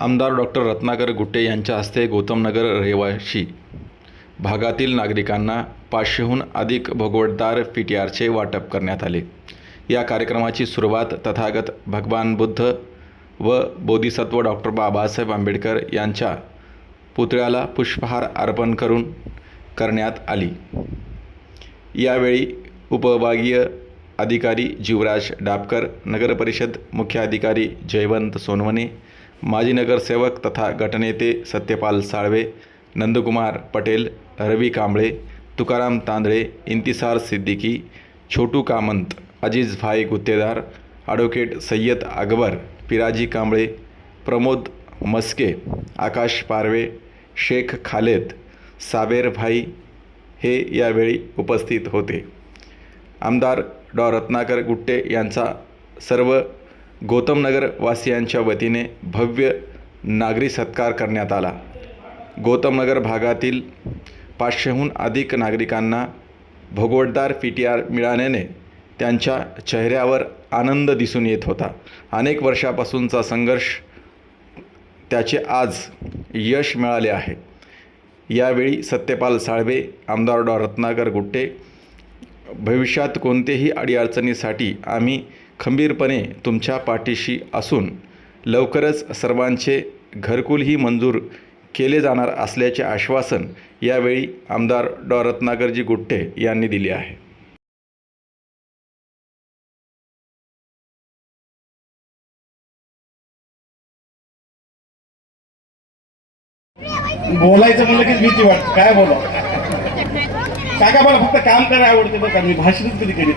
आमदार डॉक्टर रत्नाकर गुट्टे यांच्या हस्ते गौतमनगर रहिवाशी. भागातील नागरिकांना पाचशेहून अधिक भगवतदार पी टी आरचे वाटप करण्यात आले. या कार्यक्रमाची सुरुवात तथागत भगवान बुद्ध व बोधिसत्व डॉक्टर बाबासाहेब आंबेडकर यांच्या पुतळ्याला पुष्पहार अर्पण करून करण्यात आली. यावेळी उपविभागीय अधिकारी जीवराज डापकर नगरपरिषद मुख्य अधिकारी जयवंत सोनवणे माजी नगरसेवक तथा गटनेते सत्यपाल साळवे नंदकुमार पटेल रवी कांबळे तुकाराम तांदळे इंतिसार सिद्दीकी छोटू कामंत अजीज भाई गुत्तेदार ॲडव्होकेट सय्यद अकबर पिराजी कांबळे प्रमोद मस्के आकाश पारवे शेख खालेद साबेर भाई हे यावेळी उपस्थित होते. आमदार डॉ. रत्नाकर गुट्टे यांचा सर्व गौतमनगर वासियांच्या वतीने भव्य नागरी सत्कार करण्यात आला. गौतमनगर भागातील पाचशेहून अधिक नागरिकांना भोगवटदार पी टी आर मिळाल्याने त्यांच्या चेहऱ्यावर आनंद दिसून येत होता. अनेक वर्षापासूनचा संघर्ष त्याचे आज यश मिळाले आहे. यावेळी सत्यपाल साळवे आमदार डॉ रत्नाकर गुट्टे भविष्यात कोणतेही अडीअडचणीसाठी आम्ही खंबीरपणे तुमच्या पाठीशी असून लवकरच सर्वांचे घरकुलही मंजूर केले जाणार असल्याचे आश्वासन यावेळी आमदार डॉ. रत्नाकरजी गुट्टे यांनी दिले आहे. बोलायचं म्हणलं की भीती वाटते. काय बोला काका मला फक्त काम करायला आवडते बघा. मी भाषणच कधी केली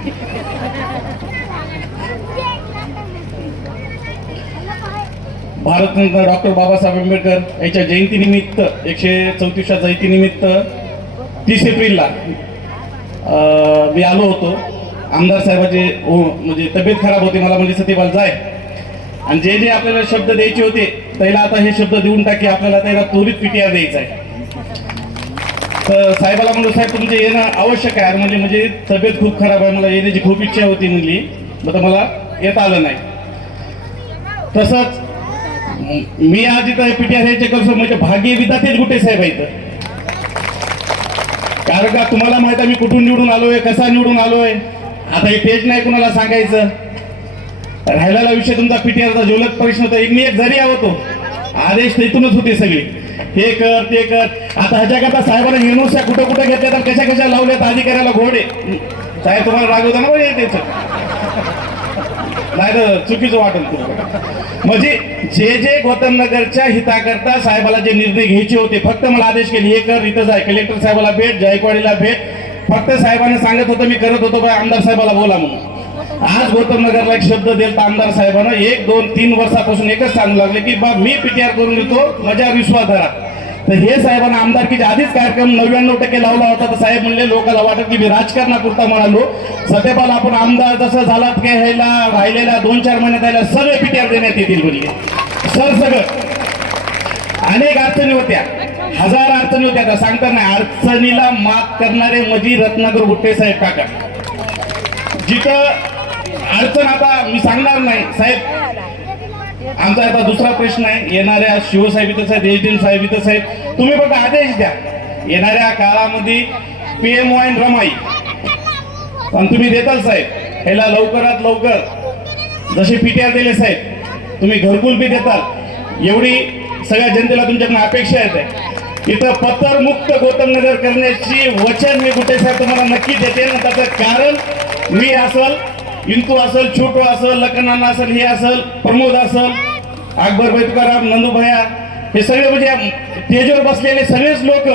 भारतरत्न डॉक्टर बाबासाहेब आंबेडकर यांच्या जयंतीनिमित्त एकशे चौतीसच्या जयंतीनिमित्त तीस एप्रिलला मी आलो होतो. आमदार साहेबाचे हो म्हणजे तब्येत खराब होती मला म्हणजे सतीबाल जाय. आणि जे जे आपल्याला शब्द द्यायचे होते त्याला आता हे शब्द देऊन टाकी आपल्याला त्याला त्वरित पीटीआर द्यायचा आहे. तर साहेबाला म्हणलो साहेब तुमचे येणं आवश्यक आहे. म्हणजे म्हणजे तब्येत खूप खराब आहे मला येण्याची खूप इच्छा होती म्हणली. मग मला येता आलं नाही. तसंच मी आज इथं पीटीआर याचे कसं म्हणजे भाग्य विधातेच गुटे साहेब आहेत. कारण का तुम्हाला माहीत आहे मी कुठून निवडून आलोय कसा निवडून आलोय? आता हे तेच नाही कुणाला सांगायचं. राहिलेला विषय तुमचा पीटीआरचा ज्वलत प्रश्न तर एक मी एक जरी होतो आदेश तिथूनच होते सगळे. हे कर ते कर. आता ह्याच्याकरता साहेबांना युनुस्या कुठं कुठं घेतल्या तर कशा कशा लावल्यात अधिकाऱ्याला घोडे. साहेब तुम्हाला रागवता ना येते नाही तर चुकीचं वाटेल म्हणजे जे जे गौतम नगरच्या हिताकरता साहेबाला जे निर्णय घ्यायचे होते फक्त मला आदेश केले हे कर इथं जाय कलेक्टर साहेबाला भेट जायकवाडीला भेट. फक्त साहेबांना सांगत होतं मी करत होतो बा आमदार साहेबाला बोला म्हणून. आज गौतम नगरला एक शब्द दिला आमदार साहेबांना एक दोन तीन वर्षापासून एकच सांगू लागले की बा मी पीटीआर करून देतो माझ्या विश्वास धरा तर हे साहेबांना आमदारकीच्या आधीच कार्यक्रम नव्याण्णव टक्के लावला होता. तर साहेब म्हणले लोकांना वाटत की मी राजकारणापुरता म्हणालो. सत्यपाल आपण आमदार जसं झालात की ह्याला राहिलेल्या दोन चार महिन्यात यायला सगळे पीटीआर देण्यात येतील म्हणजे सर सगळं. अनेक अडचणी होत्या. हजार अडचणी होत्या. त्या सांगता नाही अडचणीला मात करणारे मजी रत्नाकर गुट्टे साहेब काका. जिथं अडचण आता मी सांगणार नाही. साहेब आमचा आता दुसरा प्रश्न आहे. येणाऱ्या शिवसाहेब साहेब एच साहेब साहेब तुम्ही फक्त आदेश द्या. येणाऱ्या काळामध्ये पीएम वाईन रमाई. पण तुम्ही देताल साहेब. ह्याला लवकरात लवकर जसे पीटीआर दिले साहेब तुम्ही घरकुल बी देताल. एवढी सगळ्या जनतेला तुमच्याकडून अपेक्षा येते. इथं पत्रमुक्त गौतम नगर करण्याची वचन मी कुठे साहेब तुम्हाला नक्की देते ना त्याचं कारण मी असल इंतू असल छोटू असल लखनाना असल हे असल प्रमोद असल अकबर तुकाराम नंदूभया हे सगळे म्हणजे तेजवर बसलेले सगळेच लोक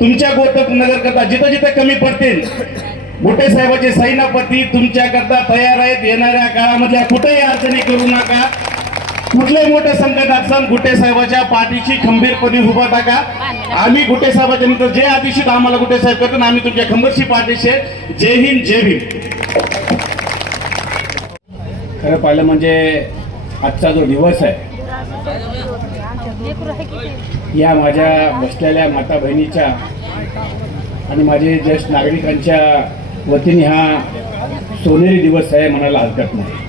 तुमच्या गोतक नगर करता जिथं जिथं कमी पडतील मोठे साहेबाचे सैनापती तुमच्याकरता तयार आहेत. येणाऱ्या काळामधल्या कुठेही अडचणी करू नका. कुठल्याही मोठं संकट असताना गुटे साहेबाच्या पाठीशी खंबीरपणे उभा टाका. आम्ही गुटे साहेबाच्या नंतर जे आदेशित आम्हाला गुटे साहेब करतो आम्ही तुमच्या खंबरशी पाठीशी जय हिंद जय भीम. खरं पाहिलं म्हणजे आजचा जो दिवस आहे या माझ्या बसलेल्या माता बहिणीच्या आणि माझे ज्येष्ठ नागरिकांच्या वतीने हा सोनेरी दिवस आहे म्हणायला हरकत नाही.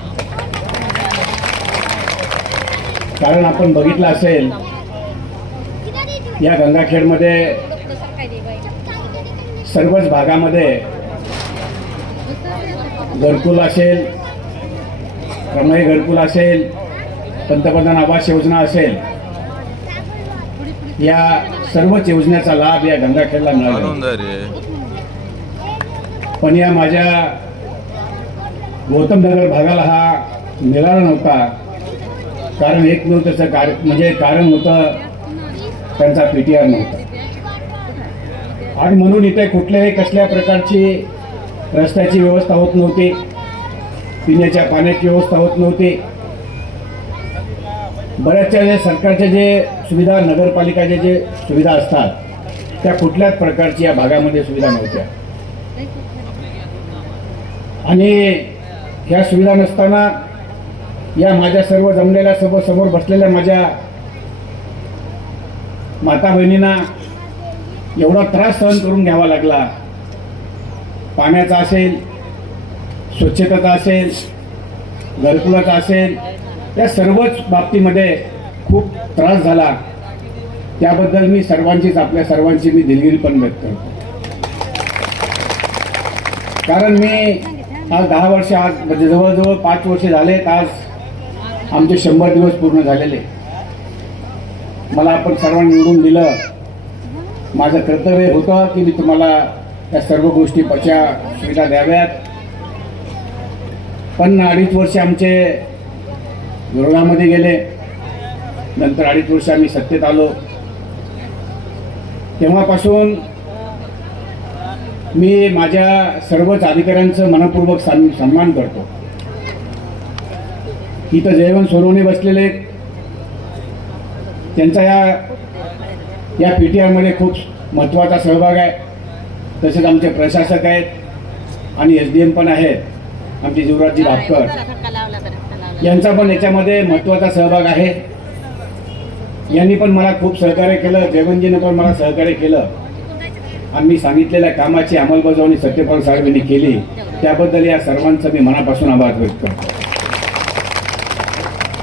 कारण आपण बघितलं असेल या गंगाखेडमध्ये सर्वच भागामध्ये घरकुल असेल रमय घरकुल असेल पंतप्रधान आवास योजना असेल या सर्वच योजनेचा लाभ या गंगाखेडला मिळाला. पण या माझ्या गौतमनगर भागाला हा मिळाला नव्हता. कारण एकमेव त्याचं कार्य म्हणजे कारण होतं त्यांचा पी टी आर नव्हता. आणि म्हणून इथे कुठल्याही कसल्या प्रकारची रस्त्याची व्यवस्था होत नव्हती. पिण्याच्या पाण्याची व्यवस्था होत नव्हती. बऱ्याचशा जे सरकारच्या जे सुविधा नगरपालिकाच्या जे सुविधा असतात त्या कुठल्याच प्रकारची या भागामध्ये सुविधा नव्हत्या. आणि ह्या सुविधा नसताना या माझ्या सर्व जमलेल्या सर्व समोर बसलेल्या माझ्या माता बहिणींना एवढा त्रास सहन करून घ्यावा लागला. पाण्याचा असेल स्वच्छतेचा असेल घरकुलाचा असेल या सर्वच बाबतीमध्ये खूप त्रास झाला. त्याबद्दल मी सर्वांचीच आपल्या सर्वांची मी दिलगिरी पण व्यक्त करतो. कारण मी आज दहा वर्ष आज म्हणजे जवळजवळ पाच वर्ष झालेत आज आमचे शंभर दिवस पूर्ण झालेले. मला आपण सर्वांनी निवडून दिलं. माझं कर्तव्य होतं की मी तुम्हाला त्या सर्व गोष्टी पच्या सुविधा द्याव्यात. पण अडीच वर्ष आमचे विरोधामध्ये गेले. नंतर अडीच वर्ष आम्ही सत्तेत आलो. तेव्हापासून मी माझ्या सर्वच अधिकाऱ्यांचं मनपूर्वक सन् सन्मान करतो. इथं जयवंत सोनवणे बसलेले त्यांचा या या पी टी आरमध्ये खूप महत्त्वाचा सहभाग आहे. तसेच आमचे प्रशासक आहेत आणि एस डी एम पण आहेत आमचे युवराजजी भापकर. यांचा पण याच्यामध्ये महत्त्वाचा सहभाग आहे. यांनी पण मला खूप सहकार्य केलं. जयवंतजीनं पण मला सहकार्य केलं. आणि मी सांगितलेल्या कामाची अंमलबजावणी सत्यपाल साहेबांनी केली. त्याबद्दल या सर्वांचं मी मनापासून आभार व्यक्त करतो.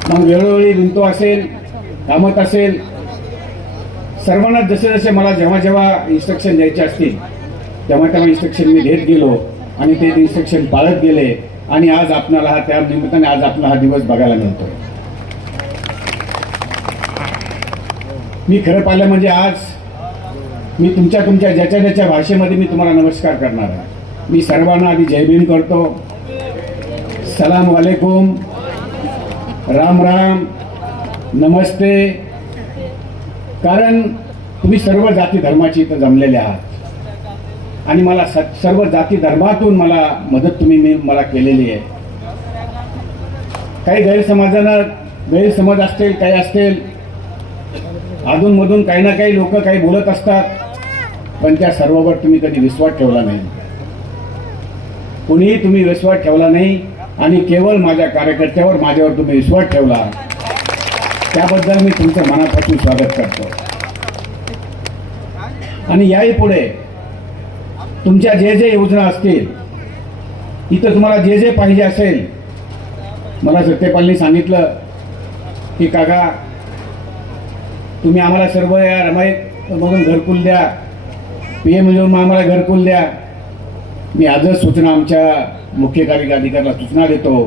मग वेळोवेळी विंतो असेल कामत असेल सर्वांना जसे जसे मला जेव्हा जेव्हा इन्स्ट्रक्शन द्यायचे असतील तेव्हा तेव्हा इन्स्ट्रक्शन मी देत गेलो आणि ते इन्स्ट्रक्शन पाळत गेले. आणि आज आपणाला हा त्या निमित्ताने आज आपला हा दिवस बघायला मिळतो मी खरं पाहिलं म्हणजे आज मी तुमच्या तुमच्या ज्याच्या ज्याच्या भाषेमध्ये मी तुम्हाला नमस्कार करणार आहे. मी सर्वांना आधी जय भीम करतो. सलाम वालेकुम. राम राम. नमस्ते. कारण तुम्ही सर्व जाती धर्माची इथं जमलेले आहात. आणि मला स सर्व जाती धर्मातून मला मदत तुम्ही मी मला केलेली आहे. काही गैरसमाजांना गैरसमज असतील काही असतील अधूनमधून काही ना काही लोक काही बोलत असतात पण त्या सर्वावर तुम्ही कधी विश्वास ठेवला नाही. कुणीही तुम्ही विश्वास ठेवला नाही आणि केवळ माझ्या कार्यकर्त्यावर माझ्यावर तुम्ही विश्वास ठेवला. त्याबद्दल मी तुमचं मनापासून स्वागत करतो. आणि याही पुढे तुमच्या जे जे योजना असतील इथं तुम्हाला जे जे पाहिजे असेल मला सत्यपालनी सांगितलं की काका तुम्ही आम्हाला सर्व या रमाईमधून घरकुल द्या पी एम आम्हाला घरकुल द्या. मी आजच सूचना आमच्या मुख्य कार्यकारी अधिकाऱ्याला सूचना देतो.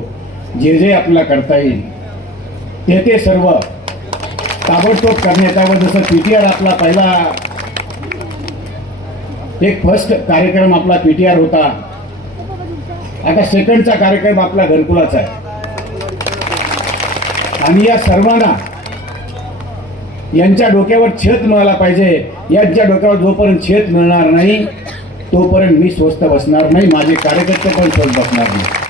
जे जे आपल्याला करता येईल ते ते सर्व ताबडतोब करण्यात यावं. जसं पी टी आर आपला पहिला एक फर्स्ट कार्यक्रम आपला पी टी आर होता. आता सेकंडचा कार्यक्रम आपला घरकुलाचा आहे. आणि या सर्वांना यांच्या डोक्यावर छेद मिळाला पाहिजे. यांच्या डोक्यावर जोपर्यंत छेद मिळणार नाही तोपर्यंत मी स्वस्त बसणार नाही माझे कार्यकर्ते पण स्वस्त बसणार नाही.